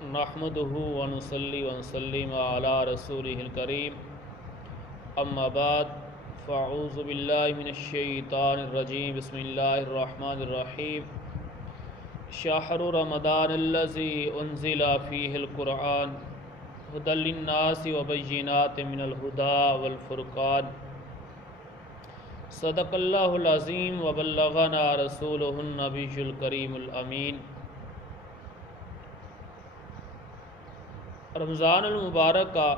نحمده ونصلي ونسلم على رسوله الكريم اما بعد فاعوذ باللہ من الشیطان الرجیم بسم اللہ الرحمن الرحیم شہر رمضان الذی انزل فیہ القرآن ھدی للناس وبینات من الہدی والفرقان صدق اللہ العظیم وبلغنا رسولہ النبی الکریم الامین۔ رمضان المبارک کا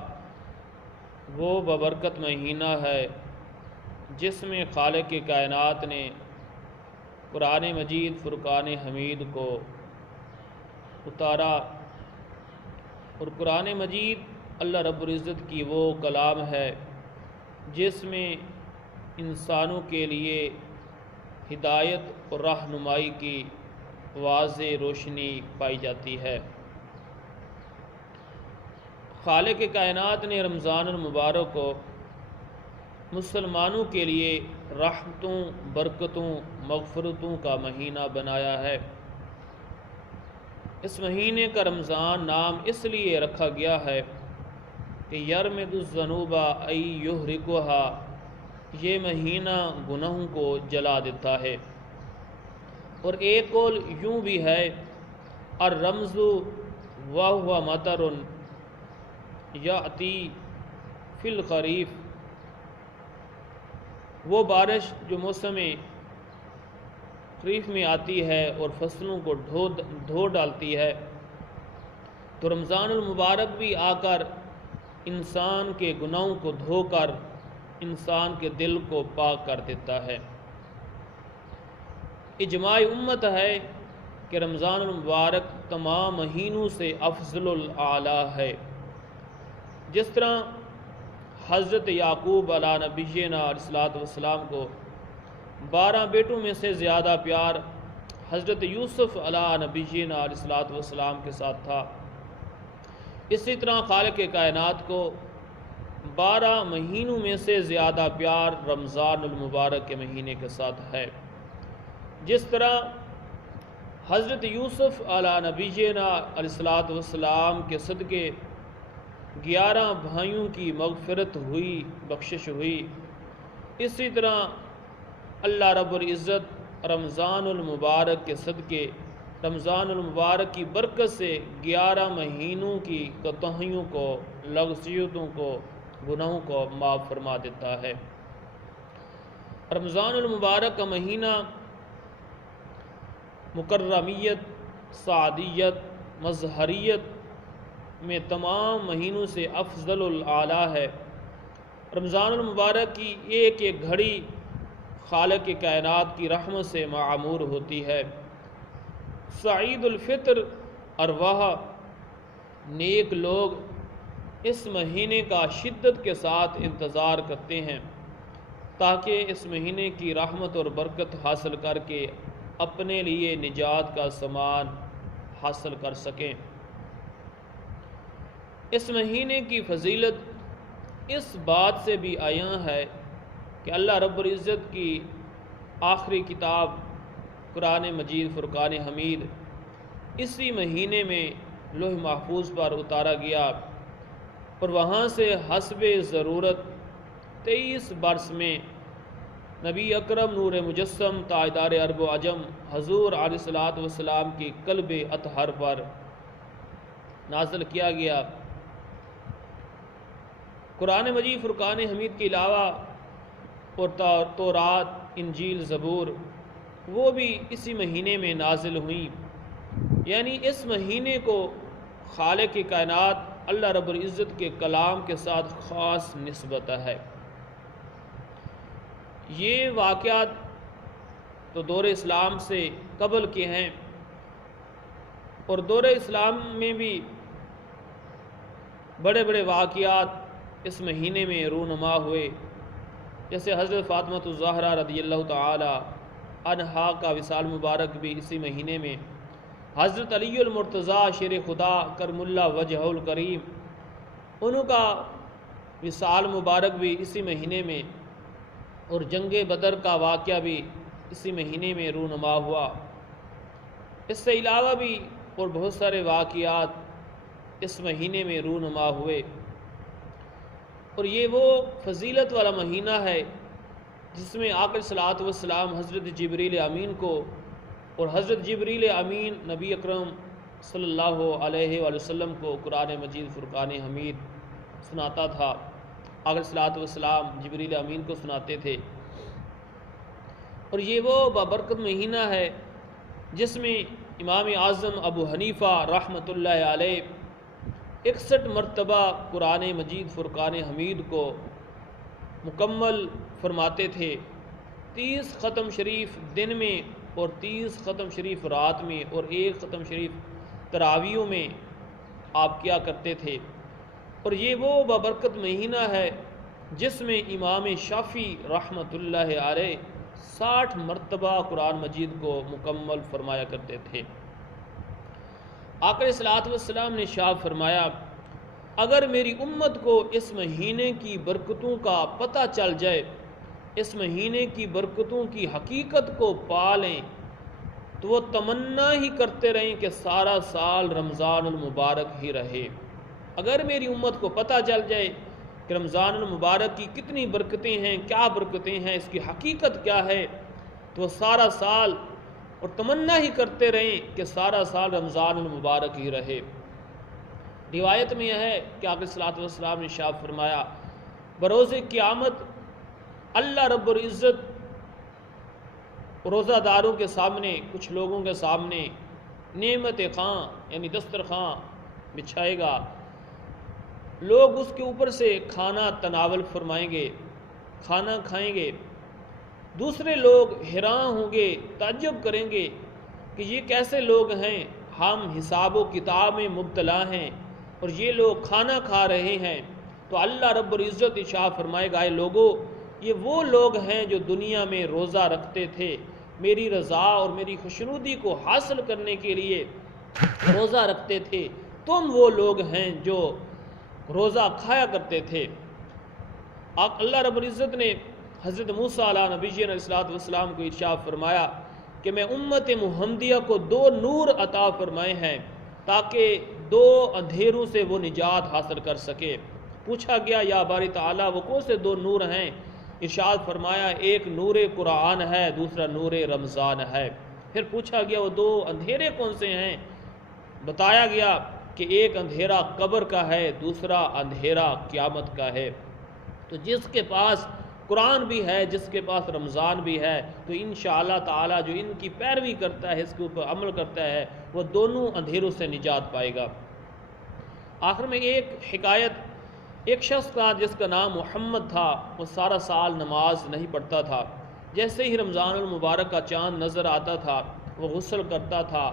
وہ ببرکت مہینہ ہے جس میں خالق کائنات نے قرآن مجید فرقان حمید کو اتارا، اور قرآن مجید اللہ رب العزت کی وہ کلام ہے جس میں انسانوں کے لیے ہدایت اور رہنمائی کی واضح روشنی پائی جاتی ہے۔ خالق کائنات نے رمضان المبارک کو مسلمانوں کے لیے رحمتوں، برکتوں، مغفرتوں کا مہینہ بنایا ہے۔ اس مہینے کا رمضان نام اس لیے رکھا گیا ہے کہ یرمد الذنوب ای یحرقھا، یہ مہینہ گناہوں کو جلا دیتا ہے۔ اور ایک قول یوں بھی ہے، الرمز وہو مطر یأتی فی الخریف، وہ بارش جو موسم خریف میں آتی ہے اور فصلوں کو دھو ڈالتی ہے۔ تو رمضان المبارک بھی آ کر انسان کے گناہوں کو دھو کر انسان کے دل کو پاک کر دیتا ہے۔ اجماع امت ہے کہ رمضان المبارک تمام مہینوں سے افضل الاعلیٰ ہے۔ جس طرح حضرت یعقوب علیہ نبینا علیہ السلام کو 12 بیٹوں میں سے زیادہ پیار حضرت یوسف علیہ نبینا علیہ السلام کے ساتھ تھا، اسی طرح خالق کائنات کو 12 مہینوں میں سے زیادہ پیار رمضان المبارک کے مہینے کے ساتھ ہے۔ جس طرح حضرت یوسف علیہ نبینا علیہ السلام کے صدقے 11 بھائیوں کی مغفرت ہوئی، بخشش ہوئی، اسی طرح اللہ رب العزت رمضان المبارک کے صدقے، رمضان المبارک کی برکت سے 11 مہینوں کی کوتاہیوں کو، لغزشوں کو، گناہوں کو معاف فرما دیتا ہے۔ رمضان المبارک کا مہینہ مکرمیت، سعادیت، مظہریت میں تمام مہینوں سے افضل الاعلیٰ ہے۔ رمضان المبارک کی ایک ایک گھڑی خالق کائنات کی رحمت سے معمور ہوتی ہے۔ سعید الفطر ارواح نیک لوگ اس مہینے کا شدت کے ساتھ انتظار کرتے ہیں تاکہ اس مہینے کی رحمت اور برکت حاصل کر کے اپنے لیے نجات کا سامان حاصل کر سکیں۔ اس مہینے کی فضیلت اس بات سے بھی عیاں ہے کہ اللہ رب العزت کی آخری کتاب قرآن مجید فرقان حمید اسی مہینے میں لوح محفوظ پر اتارا گیا، اور وہاں سے حسب ضرورت 23 برس میں نبی اکرم نور مجسم تاجدار عرب و عجم حضور علیہ السلام کی قلب اطہر پر نازل کیا گیا۔ قرآن مجید فرقان حمید کے علاوہ اور تورات، انجیل، زبور وہ بھی اسی مہینے میں نازل ہوئیں، یعنی اس مہینے کو خالق کائنات اللہ رب العزت کے کلام کے ساتھ خاص نسبت ہے۔ یہ واقعات تو دور اسلام سے قبل کے ہیں، اور دور اسلام میں بھی بڑے بڑے واقعات اس مہینے میں رونما ہوئے، جیسے حضرت فاطمہ الزہرا رضی اللہ تعالی عنہا کا وصال مبارک بھی اسی مہینے میں، حضرت علی المرتضیٰ شیر خدا کرم اللہ وجہہ الکریم انہوں کا وصال مبارک بھی اسی مہینے میں، اور جنگ بدر کا واقعہ بھی اسی مہینے میں رونما ہوا۔ اس سے علاوہ بھی اور بہت سارے واقعات اس مہینے میں رونما ہوئے، اور یہ وہ فضیلت والا مہینہ ہے جس میں آقا صلوات والسلام حضرت جبریل امین کو، اور حضرت جبریل امین نبی اکرم صلی اللہ علیہ وآلہ وسلم کو قرآن مجید فرقان حمید سناتا تھا۔ آقا صلوات والسلام جبریل امین کو سناتے تھے، اور یہ وہ بابرکت مہینہ ہے جس میں امام اعظم ابو حنیفہ رحمۃ اللہ علیہ 61 مرتبہ قرآن مجید فرقان حمید کو مکمل فرماتے تھے، 30 ختم شریف دن میں اور 30 ختم شریف رات میں اور 1 ختم شریف تراویحوں میں آپ کیا کرتے تھے۔ اور یہ وہ بابرکت مہینہ ہے جس میں امام شافعی رحمۃ اللہ علیہ 60 مرتبہ قرآن مجید کو مکمل فرمایا کرتے تھے۔ آقا صلوات والسلام نے ارشاد فرمایا، اگر میری امت کو اس مہینے کی برکتوں کا پتہ چل جائے، اس مہینے کی برکتوں کی حقیقت کو پا لیں، تو وہ تمنا ہی کرتے رہیں کہ سارا سال رمضان المبارک ہی رہے۔ اگر میری امت کو پتہ چل جائے کہ رمضان المبارک کی کتنی برکتیں ہیں، کیا برکتیں ہیں، اس کی حقیقت کیا ہے، تو وہ سارا سال اور تمنا ہی کرتے رہیں کہ سارا سال رمضان المبارک ہی رہے۔ روایت میں یہ ہے کہ آقا صلوات والسلام نے ارشاد فرمایا، بروز قیامت اللہ رب العزت روزہ داروں کے سامنے، کچھ لوگوں کے سامنے نعمت خاں یعنی دسترخوان بچھائے گا، لوگ اس کے اوپر سے کھانا تناول فرمائیں گے، کھانا کھائیں گے، دوسرے لوگ حیران ہوں گے، تعجب کریں گے کہ یہ کیسے لوگ ہیں، ہم حساب و کتاب میں مبتلا ہیں اور یہ لوگ کھانا کھا رہے ہیں۔ تو اللہ رب العزت ارشاد فرمائے گا، اے لوگو، یہ وہ لوگ ہیں جو دنیا میں روزہ رکھتے تھے، میری رضا اور میری خوشنودی کو حاصل کرنے کے لیے روزہ رکھتے تھے، تم وہ لوگ ہیں جو روزہ کھایا کرتے تھے۔ اللہ رب العزت نے حضرت موسیٰ علیہ نبی علیہ السلام کو ارشاد فرمایا کہ میں امت محمدیہ کو 2 نور عطا فرمائے ہیں تاکہ 2 اندھیروں سے وہ نجات حاصل کر سکے۔ پوچھا گیا یا باری تعالیٰ وہ کون سے 2 نور ہیں؟ ارشاد فرمایا ایک نور قرآن ہے، دوسرا نور رمضان ہے۔ پھر پوچھا گیا وہ 2 اندھیرے کون سے ہیں؟ بتایا گیا کہ ایک اندھیرا قبر کا ہے، دوسرا اندھیرا قیامت کا ہے۔ تو جس کے پاس قرآن بھی ہے، جس کے پاس رمضان بھی ہے، تو انشاءاللہ تعالی جو ان کی پیروی کرتا ہے، اس کے اوپر عمل کرتا ہے، وہ دونوں اندھیروں سے نجات پائے گا۔ آخر میں ایک حکایت، ایک شخص کا جس کا نام محمد تھا، وہ سارا سال نماز نہیں پڑھتا تھا، جیسے ہی رمضان المبارک کا چاند نظر آتا تھا وہ غسل کرتا تھا،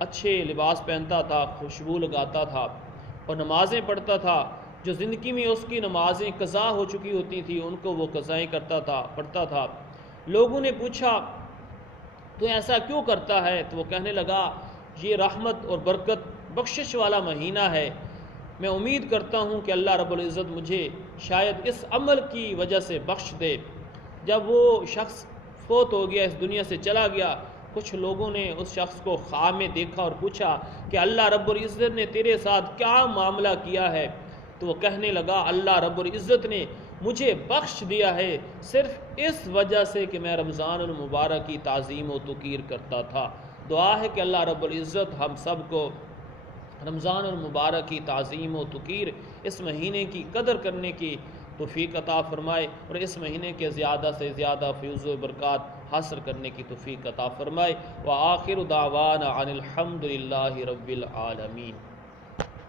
اچھے لباس پہنتا تھا، خوشبو لگاتا تھا اور نمازیں پڑھتا تھا۔ جو زندگی میں اس کی نمازیں قضا ہو چکی ہوتی تھی ان کو وہ قضائیں کرتا تھا، پڑھتا تھا۔ لوگوں نے پوچھا تو ایسا کیوں کرتا ہے؟ تو وہ کہنے لگا یہ رحمت اور برکت بخشش والا مہینہ ہے، میں امید کرتا ہوں کہ اللہ رب العزت مجھے شاید اس عمل کی وجہ سے بخش دے۔ جب وہ شخص فوت ہو گیا، اس دنیا سے چلا گیا، کچھ لوگوں نے اس شخص کو خواب میں دیکھا اور پوچھا کہ اللہ رب العزت نے تیرے ساتھ کیا معاملہ کیا ہے؟ تو وہ کہنے لگا اللہ رب العزت نے مجھے بخش دیا ہے صرف اس وجہ سے کہ میں رمضان المبارک کی تعظیم و توقیر کرتا تھا۔ دعا ہے کہ اللہ رب العزت ہم سب کو رمضان المبارک کی تعظیم و توقیر، اس مہینے کی قدر کرنے کی توفیق عطا فرمائے اور اس مہینے کے زیادہ سے زیادہ فیض و برکات حاصل کرنے کی توفیق عطا فرمائے۔ وآخر دعوانا ان الحمد للہ رب العالمین۔